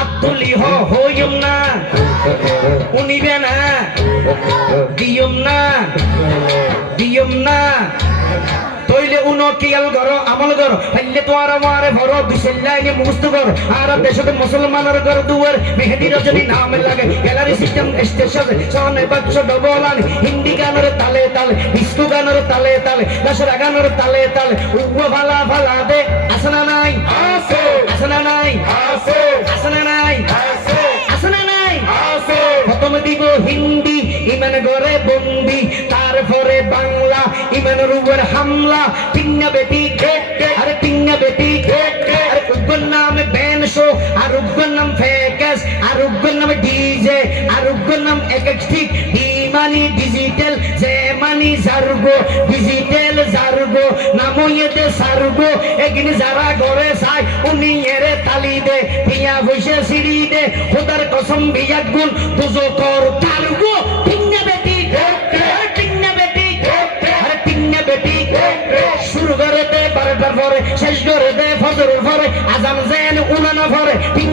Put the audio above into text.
আত্মলিহ হইম না। উনিবে না। দিয়ম না। দিয়ম না। তৈলে উনো কিয়াল ঘর, আমল ঘর। হাইলে তো আর মারে ভর বিসেল্লাইনি মুস্ত ঘর। আর দেশত মুসলমানের ঘর, দুয়ার মেহেদি রজনী নাম লাগে। গ্যালারি সিস্টেম, স্টেশন, সনে বাচ্চ ডবলান। হিন্দি গানের তালে তালে, বিষ্ণু গানের তালে তালে, দশরা গানের তালে তালে। উগ্র ভালা ভালা দে। হিন্দি, ইমান গরে বন্দি। তারপরে বাংলা ইমানের উপর হামলা। পিন্না বেটি আরে পিন্না বেটি আরে উগ্র নাম ব্যানশো আর উগ্র নাম ফেকাস আর উগ্র নাম ডিজে, আর উগ্র নাম ডিজিটাল যে মানি জারগো, ডিজিটাল জারগো, নাম ইয়েতে সারগো। এগিনি যারা ঘরে চাই উনি এরে তালি দে পিয়া বসে সিঁড়ি দে। খোদার কসম বিয়াত গুণ করে দে ফজর পরে আজান জেন উলানা পরে তিন